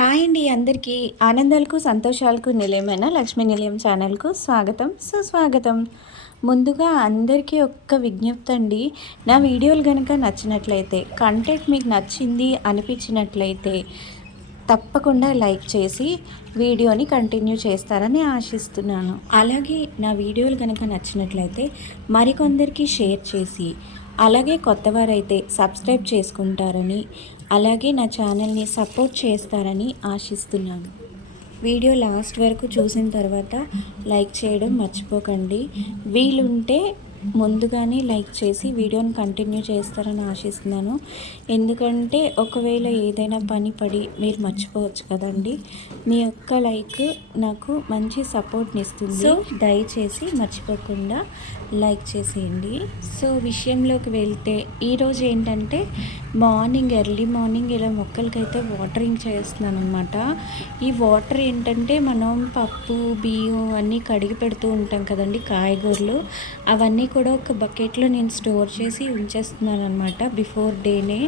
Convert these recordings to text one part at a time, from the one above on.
Hi అండి అందరికీ. ఆనందాలకు సంతోషాలకు నిలయమైన లక్ష్మీ నిలయం ఛానల్కు స్వాగతం సుస్వాగతం. ముందుగా అందరికీ ఒక్క విజ్ఞప్తి అండి, నా వీడియోలు కనుక నచ్చినట్లయితే, కంటెంట్ మీకు నచ్చింది అనిపించినట్లయితే తప్పకుండా లైక్ చేసి వీడియోని కంటిన్యూ చేస్తారని ఆశిస్తున్నాను. అలాగే నా వీడియోలు కనుక నచ్చినట్లయితే మరికొందరికి షేర్ చేసి, అలాగే కొత్తవారైతే సబ్స్క్రైబ్ చేసుకుంటారని, అలాగే నా ఛానల్ని సపోర్ట్ చేస్తారని ఆశిస్తున్నాను. వీడియో లాస్ట్ వరకు చూసిన తర్వాత లైక్ చేయడం మర్చిపోకండి. వీలుంటే ముందుగానే లైక్ చేసి వీడియోని కంటిన్యూ చేస్తారని ఆశిస్తున్నాను. ఎందుకంటే ఒకవేళ ఏదైనా పని పడి మీరు మర్చిపోవచ్చు కదండి. మీ యొక్క లైక్ నాకు మంచి సపోర్ట్ని ఇస్తుంది. సో దయచేసి మర్చిపోకుండా లైక్ చేసేయండి. సో విషయంలోకి వెళ్తే ఈరోజు ఏంటంటే ఎర్లీ మార్నింగ్ ఇలా మొక్కలకైతే వాటరింగ్ చేస్తున్నాను అనమాట. ఈ వాటర్ ఏంటంటే మనం పప్పు బియ్యం అన్నీ కడిగి పెడుతూ ఉంటాం కదండి, కాయగూరలు అవన్నీ కూడా ఒక బకెట్లో నేను స్టోర్ చేసి ఉంచేస్తున్నాను అనమాట. బిఫోర్ డేనే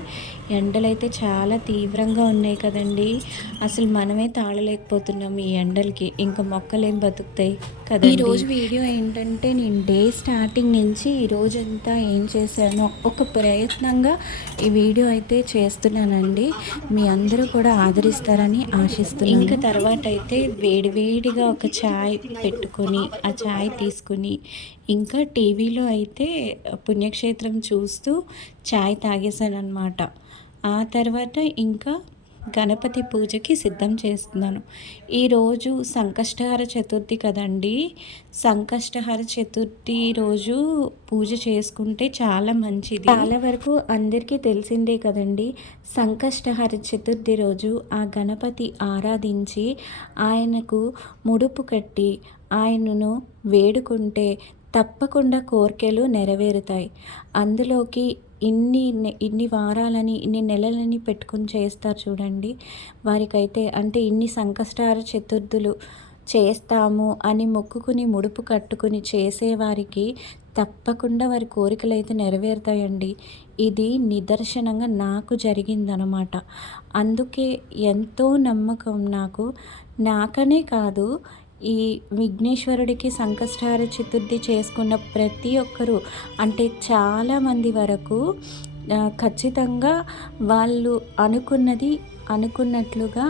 ఎండలు అయితే చాలా తీవ్రంగా ఉన్నాయి కదండి. అసలు మనమే తాళలేకపోతున్నాం ఈ ఎండలకి, ఇంకా మొక్కలు ఏం బతుకుతాయి కదా. ఈరోజు వీడియో ఏంటంటే నేను డే స్టార్టింగ్ నుంచి ఈ రోజంతా ఏం చేశానో ఒక ప్రయత్నంగా ఈ వీడియో అయితే చేస్తున్నానండి. మీ అందరూ కూడా ఆదరిస్తారని ఆశిస్తున్నాను. ఇంకా తర్వాత అయితే వేడివేడిగా ఒక ఛాయ్ పెట్టుకొని ఆ ఛాయ్ తీసుకుని ఇంకా టీవీలో అయితే పుణ్యక్షేత్రం చూస్తూ ఛాయ్ తాగేశాను అనమాట. ఆ తర్వాత ఇంకా గణపతి పూజకి సిద్ధం చేస్తున్నాను. ఈరోజు సంకష్టహర చతుర్థి కదండి. సంకష్టహర చతుర్థి రోజు పూజ చేసుకుంటే చాలా మంచిది. చాలా వరకు అందరికీ తెలిసిందే కదండి. సంకష్టహర చతుర్థి రోజు ఆ గణపతి ఆరాధించి ఆయనకు ముడుపు కట్టి ఆయనను వేడుకుంటే తప్పకుండా కోరికలు నెరవేరుతాయి. అందులోకి ఇన్ని వారాలని ఇన్ని నెలలని పెట్టుకుని చేస్తారు చూడండి. వారికైతే అంటే ఇన్ని సంకష్టార చతుర్థులు చేస్తాము అని మొక్కుకుని ముడుపు కట్టుకుని చేసేవారికి తప్పకుండా వారి కోరికలు అయితే నెరవేరుతాయండి. ఇది నిదర్శనంగా నాకు జరిగిందనమాట. అందుకే ఎంతో నమ్మకం నాకనే కాదు, ఈ విఘ్నేశ్వరుడికి సంకష్టహార చతుర్థి చేసుకున్న ప్రతి ఒక్కరూ అంటే చాలామంది వరకు ఖచ్చితంగా వాళ్ళు అనుకున్నట్లుగా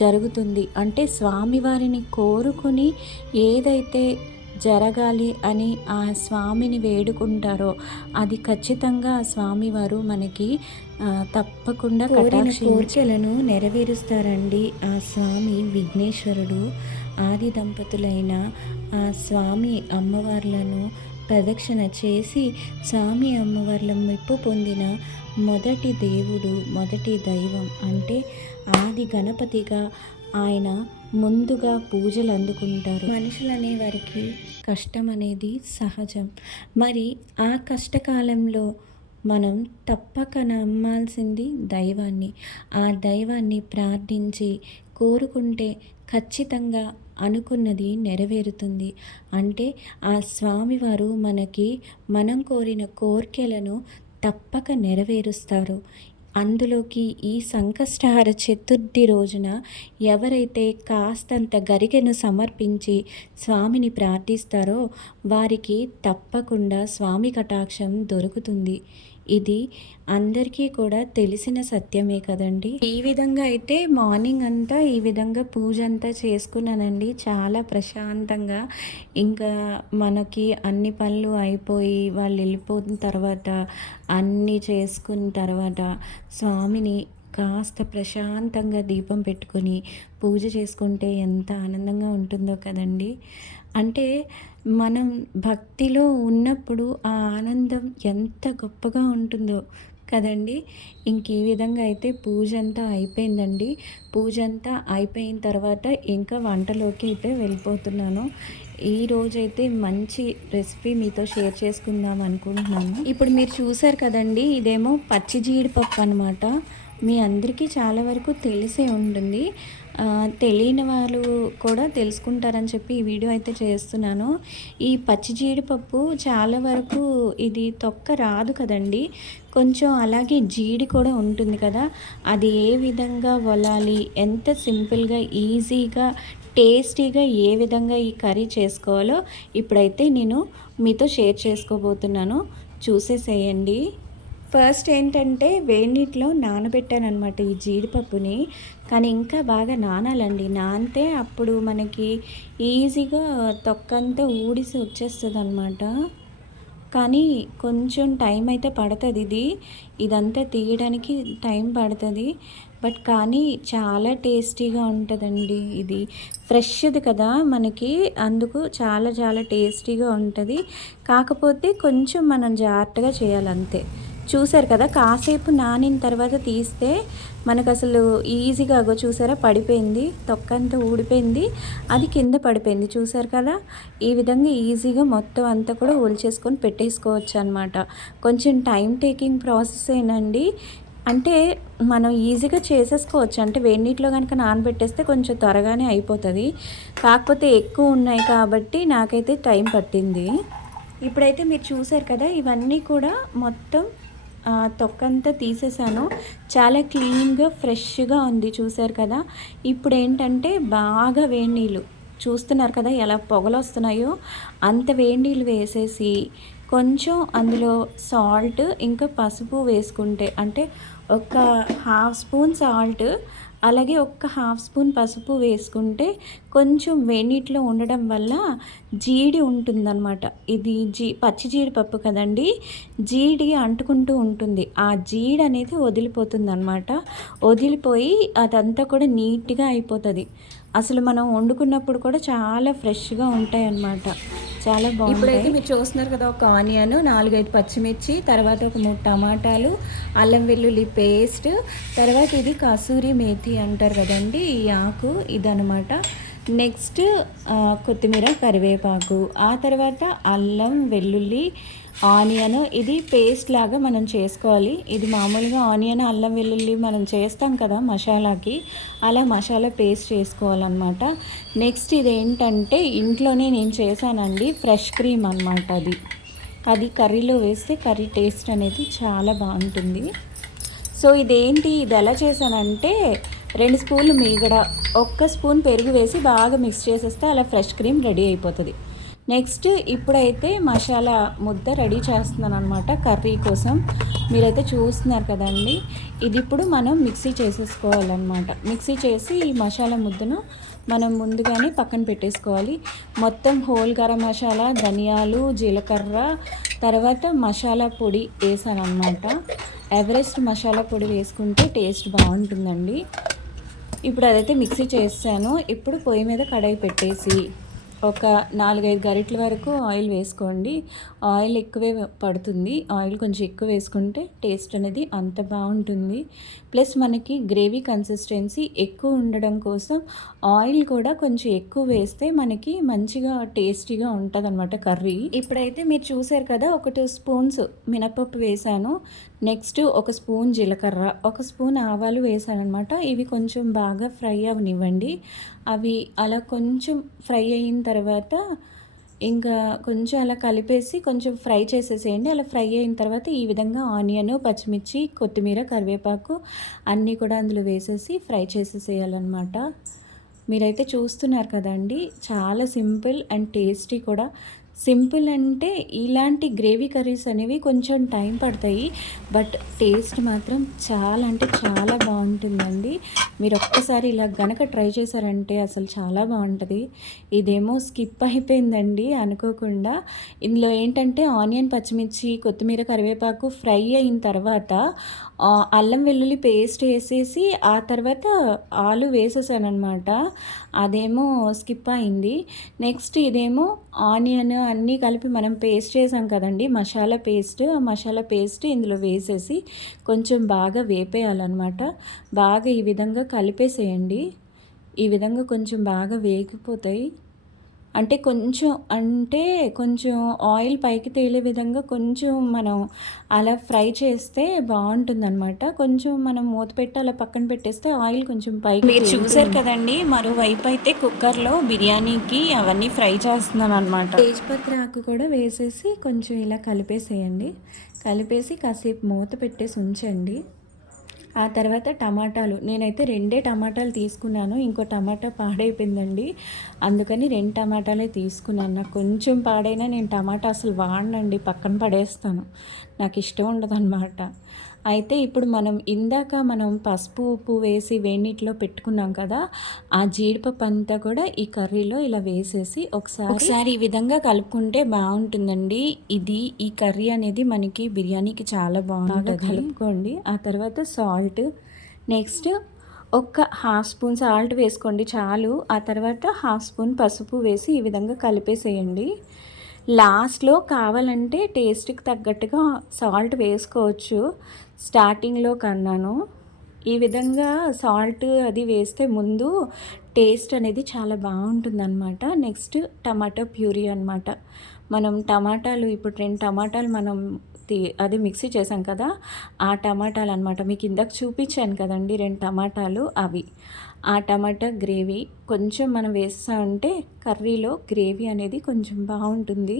జరుగుతుంది. అంటే స్వామివారిని కోరుకుని ఏదైతే జరగాలి అని ఆ స్వామిని వేడుకుంటారో అది ఖచ్చితంగా ఆ స్వామివారు మనకి తప్పకుండా కోరికలను నెరవేరుస్తారండి. ఆ స్వామి విఘ్నేశ్వరుడు ఆది దంపతులైన ఆ స్వామి అమ్మవార్లను ప్రదక్షిణ చేసి స్వామి అమ్మవార్ల మెప్పు పొందిన మొదటి దేవుడు, మొదటి దైవం. అంటే ఆది గణపతిగా ఆయన ముందుగా పూజలు అందుకుంటారు. మనుషులు అనే వారికి కష్టం అనేది సహజం. మరి ఆ కష్టకాలంలో మనం తప్పక నమ్మాల్సింది దైవాన్ని. ఆ దైవాన్ని ప్రార్థించి కోరుకుంటే ఖచ్చితంగా అనుకున్నది నెరవేరుతుంది. అంటే ఆ స్వామివారు మనం కోరిన కోరికలను తప్పక నెరవేరుస్తారు. అందులోకి ఈ సంకష్టహార చతుర్థి రోజున ఎవరైతే కాస్తంత గరికెను సమర్పించి స్వామిని ప్రార్థిస్తారో వారికి తప్పకుండా స్వామి కటాక్షం దొరుకుతుంది. ఇది అందరికీ కూడా తెలిసిన సత్యమే కదండి. ఈ విధంగా అయితే మార్నింగ్ అంతా ఈ విధంగా పూజ అంతా చేసుకున్నానండి, చాలా ప్రశాంతంగా. ఇంకా మనకి అన్ని పనులు అయిపోయి వాళ్ళు వెళ్ళిపోయిన తర్వాత అన్నీ చేసుకున్న తర్వాత స్వామిని కాస్త ప్రశాంతంగా దీపం పెట్టుకొని పూజ చేసుకుంటే ఎంత ఆనందంగా ఉంటుందో కదండి. అంటే మనం భక్తిలో ఉన్నప్పుడు ఆ ఆనందం ఎంత గొప్పగా ఉంటుందో కదండి. ఇంక ఈ విధంగా అయితే పూజ అంతా అయిపోయిందండి. పూజ అంతా అయిపోయిన తర్వాత ఇంకా వంటలోకి అయితే వెళ్ళిపోతున్నాను. ఈరోజైతే మంచి రెసిపీ మీతో షేర్ చేసుకుందాం అనుకుంటున్నాను. ఇప్పుడు మీరు చూసారు కదండి, ఇదేమో పచ్చి జీడిపప్పు అనమాట. మీ అందరికీ చాలా వరకు తెలిసే ఉంటుంది. తెలియని వాళ్ళు కూడా తెలుసుకుంటారని చెప్పి ఈ వీడియో అయితే చేస్తున్నాను. ఈ పచ్చి జీడిపప్పు చాలా వరకు ఇది తొక్క రాదు కదండీ! కొంచెం అలాగే జీడి కూడా ఉంటుంది కదా! అది ఏ విధంగా వలాలి, ఎంత సింపుల్‌గా, ఈజీగా, టేస్టీగా ఏ విధంగా ఈ కర్రీ చేసుకోవాలో ఇప్పుడైతే నేను మీతో షేర్ చేసుకోబోతున్నాను. చూసేసేయండి. ఫస్ట్ ఏంటంటే వేడి నీటిలో నానబెట్టాననమాట ఈ జీడిపప్పుని. కానీ ఇంకా బాగా నానాలండి. నానితే అప్పుడు మనకి ఈజీగా తొక్కంతా ఊడిసి వచ్చేస్తదనమాట. కానీ కొంచెం టైం అయితే పడతది ఇదంతా తీయడానికి టైం పడతది. బట్ కానీ చాలా టేస్టీగా ఉంటదండి ఇది. ఫ్రెష్‌ది కదా మనకి, అందుకు చాలా చాలా టేస్టీగా ఉంటది. కాకపోతే కొంచెం మనం జాగ్రత్తగా చేయాలంతే. చూసారు కదా, కాసేపు నానిన తర్వాత తీస్తే మనకసలు ఈజీగా చూసారా పడిపోయింది, తొక్కంతా ఊడిపోయింది, అది కింద పడిపోయింది. చూసారు కదా, ఈ విధంగా ఈజీగా మొత్తం అంతా కూడా ఒలిచేసుకొని పెట్టేసుకోవచ్చు అనమాట. కొంచెం టైం టేకింగ్ ప్రాసెసేనండి. అంటే మనం ఈజీగా చేసేసుకోవచ్చు. అంటే వేడి నీటిలో కనుక నానబెట్టేస్తే కొంచెం త్వరగానే అయిపోతుంది. కాకపోతే ఎక్కువ ఉన్నాయి కాబట్టి నాకైతే టైం పట్టింది. ఇప్పుడైతే మీరు చూసారు కదా, ఇవన్నీ కూడా మొత్తం తొక్కంతా తీసేసాను. చాలా క్లీన్‌గా, ఫ్రెష్‌గా ఉంది. చూసారు కదా, ఇప్పుడు ఏంటంటే బాగా వేడి నీళ్ళు చూస్తున్నారు కదా ఎలా పొగలొస్తున్నాయో, అంత వేడి నీళ్ళు వేసేసి కొంచెం అందులో సాల్ట్ ఇంకా పసుపు వేసుకుంటే, అంటే ఒక హాఫ్ స్పూన్ సాల్ట్, అలాగే ఒక్క హాఫ్ స్పూన్ పసుపు వేసుకుంటే కొంచెం వేడినీటిలో ఉండడం వల్ల జీడి ఉంటుందన్నమాట. ఇది పచ్చి జీడిపప్పు కదండి, జీడి అంటుకుంటూ ఉంటుంది. ఆ జీడి అనేది వదిలిపోతుందన్నమాట. వదిలిపోయి అదంతా కూడా నీట్‌గా అయిపోతుంది. అసలు మనం వండుకున్నప్పుడు కూడా చాలా ఫ్రెష్‌గా ఉంటాయన్నమాట. చాలా బాగుంటాయి. ఇప్పుడైతే మీరు చూస్తున్నారు కదా, ఒక ఆనియన్, 4, 5 పచ్చిమిర్చి, తర్వాత ఒక 3 టమాటాలు, అల్లం వెల్లుల్లి పేస్ట్, తర్వాత ఇది కసూరి మేథి అంటారు కదండి, ఈ ఆకు ఇదనమాట. నెక్స్ట్ కొత్తిమీర, కరివేపాకు, ఆ తర్వాత అల్లం వెల్లుల్లి, ఆనియన్, ఇది పేస్ట్ లాగా మనం చేసుకోవాలి. ఇది మామూలుగా ఆనియన్, అల్లం వెల్లుల్లి మనం చేస్తాం కదా మసాలాకి, అలా మసాలా పేస్ట్ చేసుకోవాలన్నమాట. నెక్స్ట్ ఇదేంటంటే ఇంట్లోనే నేను చేశానండి, ఫ్రెష్ క్రీమ్ అనమాట. అది కర్రీలో వేస్తే కర్రీ టేస్ట్ అనేది చాలా బాగుంటుంది. సో ఇది ఎలా చేశానంటే, 2 స్పూన్లు మీగడ, 1 స్పూన్ పెరుగు వేసి బాగా మిక్స్ చేసేస్తే అలా ఫ్రెష్ క్రీమ్ రెడీ అయిపోతుంది. నెక్స్ట్ ఇప్పుడైతే మసాలా ముద్ద రెడీ చేస్తున్నాను అనమాట కర్రీ కోసం. మీరైతే చూస్తున్నారు కదండి, ఇది ఇప్పుడు మనం మిక్సీ చేసేసుకోవాలన్నమాట. మిక్సీ చేసి ఈ మసాలా ముద్దను మనం ముందుగానే పక్కన పెట్టేసుకోవాలి. మొత్తం హోల్ గరం మసాలా, ధనియాలు, జీలకర్ర, తర్వాత మసాలా పొడి వేసాను అనమాట. ఎవరెస్ట్ మసాలా పొడి వేసుకుంటే టేస్ట్ బాగుంటుందండి. ఇప్పుడు అదైతే మిక్సీ చేసాను. ఇప్పుడు పొయ్యి మీద కడాయి పెట్టేసి ఒక 4-5 గరిటెల వరకు ఆయిల్ వేసుకోండి. ఆయిల్ ఎక్కువే పడుతుంది. ఆయిల్ కొంచెం ఎక్కువ వేసుకుంటే టేస్ట్ అనేది అంత బాగుంటుంది. ప్లస్ మనకి గ్రేవీ కన్సిస్టెన్సీ ఎక్కువ ఉండడం కోసం ఆయిల్ కూడా కొంచెం ఎక్కువ వేస్తే మనకి మంచిగా టేస్టీగా ఉంటుంది అనమాట కర్రీ. ఇప్పుడైతే మీరు చూసారు కదా, ఒక 2 స్పూన్స్ మినపప్పు వేసాను. నెక్స్ట్ 1 స్పూన్ జీలకర్ర, 1 స్పూన్ ఆవాలు వేసాను అనమాట. ఇవి కొంచెం బాగా ఫ్రై అవనివ్వండి. అవి అలా కొంచెం ఫ్రై అయిన తర్వాత ఇంకా కొంచెం అలా కలిపేసి కొంచెం ఫ్రై చేసేసేయండి. అలా ఫ్రై అయిన తర్వాత ఈ విధంగా ఆనియన్, పచ్చిమిర్చి, కొత్తిమీర, కరివేపాకు అన్నీ కూడా అందులో వేసేసి ఫ్రై చేసేసేయాలన్నమాట. మీరైతే చూస్తున్నారు కదండి, చాలా సింపుల్ అండ్ టేస్టీ కూడా. సింపుల్ అంటే ఇలాంటి గ్రేవీ కర్రీస్ అనేవి కొంచెం టైం పడతాయి, బట్ టేస్ట్ మాత్రం చాలా అంటే చాలా బాగుంటుందండి. మీరు ఒక్కసారి ఇలా గనక ట్రై చేశారంటే అసలు చాలా బాగుంటుంది. ఇదేమో స్కిప్ అయిపోయిందండి అనుకోకుండా. ఇందులో ఏంటంటే ఆనియన్, పచ్చిమిర్చి, కొత్తిమీర, కరివేపాకు ఫ్రై అయిన తర్వాత అల్లం వెల్లుల్లి పేస్ట్ వేసేసి ఆ తర్వాత ఆలు వేసేసానమాట. అదేమో స్కిప్ అయింది. నెక్స్ట్ ఇదేమో ఆనియన్ అన్నీ కలిపి మనం పేస్ట్ చేసాం కదండి, మసాలా పేస్ట్, ఆ మసాలా పేస్ట్ ఇందులో వేసేసి కొంచెం బాగా వేపేయాలన్నమాట. బాగా ఈ విధంగా కలిపేసేయండి. ఈ విధంగా కొంచెం బాగా వేగిపోతాయి. కొంచెం ఆయిల్ పైకి తేలే విధంగా కొంచెం మనం అలా ఫ్రై చేస్తే బాగుంటుందన్నమాట. కొంచెం మనం మూత పెట్టి అలా పక్కన పెట్టేస్తే ఆయిల్ కొంచెం పైకి మీరు చూసారు కదండి. మరోవైపు అయితే కుక్కర్లో బిర్యానీకి అవన్నీ ఫ్రై చేస్తున్నాను అనమాట. తేజ్పత్రి ఆకు కూడా వేసేసి కొంచెం ఇలా కలిపేసేయండి. కలిపేసి కాసేపు మూత పెట్టేసి ఉంచండి. ఆ తర్వాత టమాటాలు నేనైతే 2 టమాటాలు తీసుకున్నాను. ఇంకో టమాటా పాడైపోయిందండి. అందుకని 2 టమాటాలే తీసుకున్నాను. నాకు కొంచెం పాడైనా నేను టమాటా అసలు వాడనండి, పక్కన పడేస్తాను. నాకు ఇష్టం ఉండదన్నమాట. అయితే ఇప్పుడు మనం పసుపు ఉప్పు వేసి వేడినీటిలో పెట్టుకున్నాం కదా, ఆ జీడిపప్పు అంతా కూడా ఈ కర్రీలో ఇలా వేసేసి ఒకసారి ఈ విధంగా కలుపుకుంటే బాగుంటుందండి. ఈ కర్రీ అనేది మనకి బిర్యానీకి చాలా బాగా కలుపుకోండి. ఆ తర్వాత సాల్ట్, నెక్స్ట్ ఒక హాఫ్ స్పూన్ సాల్ట్ వేసుకోండి చాలు. ఆ తర్వాత హాఫ్ స్పూన్ పసుపు వేసి ఈ విధంగా కలిపేసేయండి. లాస్ట్లో కావాలంటే టేస్ట్కి తగ్గట్టుగా సాల్ట్ వేసుకోవచ్చు, స్టార్టింగ్లో కన్నాను. ఈ విధంగా సాల్ట్ అది వేస్తే ముందు టేస్ట్ అనేది చాలా బాగుంటుందన్నమాట. నెక్స్ట్ టమాటో ప్యూరీ అనమాట. మనం టమాటాలు ఇప్పుడు 2 టమాటాలు మనం అది మిక్సీ చేసాం కదా, ఆ టమాటాలు అనమాట. మీకు ఇందాక చూపించాను కదండి 2 టమాటాలు, అవి. ఆ టమాటా గ్రేవీ కొంచెం మనం వేసామంటే కర్రీలో గ్రేవీ అనేది కొంచెం బాగుంటుంది.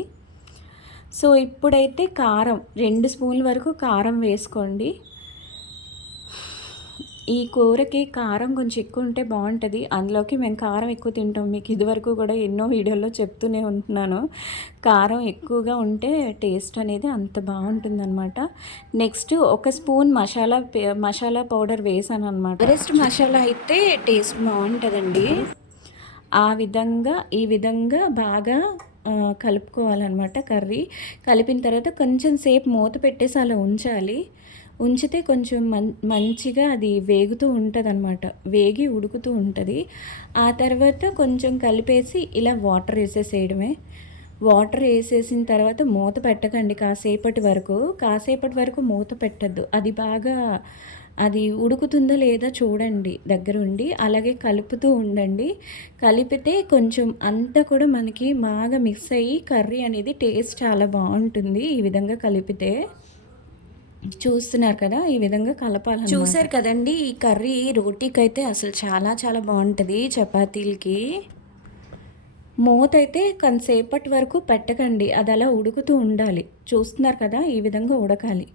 సో ఇప్పుడైతే కారం 2 స్పూన్ల వరకు కారం వేసుకోండి. ఈ కూరకి కారం కొంచెం ఎక్కువ ఉంటే బాగుంటుంది. అందులోకి మేము కారం ఎక్కువ తింటాం. మీకు ఇదివరకు కూడా ఎన్నో వీడియోల్లో చెప్తూనే ఉంటున్నాను. కారం ఎక్కువగా ఉంటే టేస్ట్ అనేది అంత బాగుంటుందన్నమాట. నెక్స్ట్ ఒక స్పూన్ మసాలా పౌడర్ వేసాను అనమాట. ఎవరెస్ట్ మసాలా అయితే టేస్ట్ బాగుంటుందండి. ఈ విధంగా బాగా కలుపుకోవాలన్నమాట. కర్రీ కలిపిన తర్వాత కొంచెం సేపు మూత పెట్టేసి అలా ఉంచాలి. ఉంచితే కొంచెం మంచిగా అది వేగుతూ ఉంటుందన్నమాట. వేగి ఉడుకుతూ ఉంటుంది. ఆ తర్వాత కొంచెం కలిపేసి ఇలా వాటర్ వేసేసేయడమే. వాటర్ వేసేసిన తర్వాత మూత పెట్టకండి కాసేపటి వరకు మూత పెట్టద్దు. అది ఉడుకుతుందా లేదా చూడండి దగ్గరుండి. అలాగే కలుపుతూ ఉండండి. కలిపితే కొంచెం అంతా కూడా మనకి బాగా మిక్స్ అయ్యి కర్రీ అనేది టేస్ట్ చాలా బాగుంటుంది. ఈ విధంగా కలిపితే చూస్తున్నారు కదా, ఈ విధంగా కలపాలి. చూసారు కదండి, ఈ కర్రీ రోటీకి అయితే అసలు చాలా చాలా బాగుంటుంది, చపాతీలకి. మూత అయితే కొంతసేపటి వరకు పెట్టకండి, అది అలా ఉడుకుతూ ఉండాలి. చూస్తున్నారు కదా, ఈ విధంగా ఉడకాలి.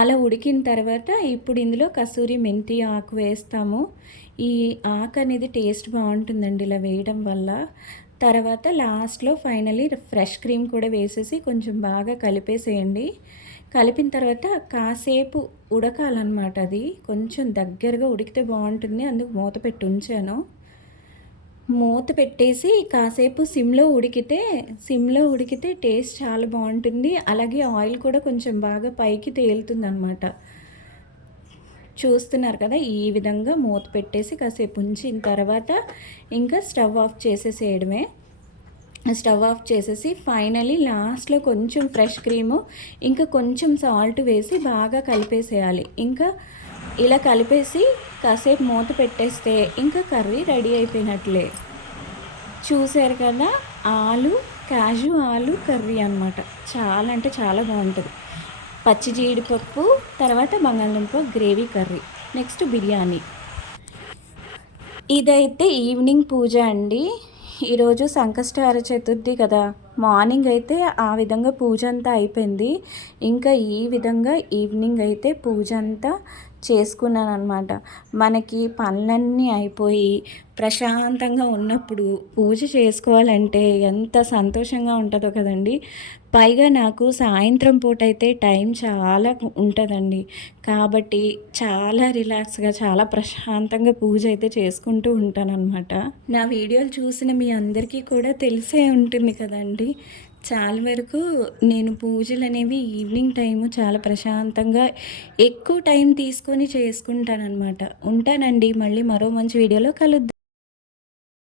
అలా ఉడికిన తర్వాత ఇప్పుడు ఇందులో కసూరి మెంతి ఆకు వేస్తాము. ఈ ఆకు అనేది టేస్ట్ బాగుంటుందండి ఇలా వేయడం వల్ల. తర్వాత లాస్ట్లో ఫైనలీ ఫ్రెష్ క్రీమ్ కూడా వేసేసి కొంచెం బాగా కలిపేసేయండి. కలిపిన తర్వాత కాసేపు ఉడకాలన్నమాట. అది కొంచెం దగ్గరగా ఉడికితే బాగుంటుంది, అందుకు మూత పెట్టి ఉంచాను. మూత పెట్టేసి కాసేపు సిమ్లో ఉడికితే టేస్ట్ చాలా బాగుంటుంది. అలాగే ఆయిల్ కూడా కొంచెం బాగా పైకి తేలుతుంది అనమాట. చూస్తున్నారు కదా, ఈ విధంగా మూత పెట్టేసి కాసేపు ఉంచిన తర్వాత ఇంకా స్టవ్ ఆఫ్ చేసేసేయడమే. స్టవ్ ఆఫ్ చేసేసి ఫైనలీ లాస్ట్లో కొంచెం ఫ్రెష్ క్రీము ఇంకా కొంచెం సాల్ట్ వేసి బాగా కలిపేసేయాలి. ఇంకా ఇలా కలిపేసి కాసేపు మూత పెట్టేస్తే ఇంకా కర్రీ రెడీ అయిపోయినట్లే. చూసారు కదా, కాజు ఆలు కర్రీ అనమాట. చాలా అంటే చాలా బాగుంటుంది. పచ్చి జీడిపప్పు, తర్వాత బంగాళదుంప గ్రేవీ కర్రీ, నెక్స్ట్ బిర్యానీ. ఇదైతే ఈవినింగ్ పూజ అండి. ఈరోజు సంకష్టహార చతుర్థి కదా, మార్నింగ్ అయితే ఆ విధంగా పూజ అంతా అయిపోయింది. ఇంకా ఈ విధంగా ఈవినింగ్ అయితే పూజ అంతా చేసుకున్నాను అనమాట. మనకి పనులన్నీ అయిపోయి ప్రశాంతంగా ఉన్నప్పుడు పూజ చేసుకోవాలంటే ఎంత సంతోషంగా ఉంటుందో కదండి. పైగా నాకు సాయంత్రం పూట అయితే టైం చాలా ఉంటుందండి. కాబట్టి చాలా రిలాక్స్గా, చాలా ప్రశాంతంగా పూజ అయితే చేసుకుంటూ ఉంటానన్నమాట. నా వీడియోలు చూసిన మీ అందరికీ కూడా తెలిసే ఉంటుంది కదండి. చాలా వరకు నేను పూజలు అనేవి ఈవినింగ్ టైము చాలా ప్రశాంతంగా ఎక్కువ టైం తీసుకొని చేసుకుంటానన్నమాట. ఉంటానండి, మళ్ళీ మరో మంచి వీడియోలో కలుద్దాం.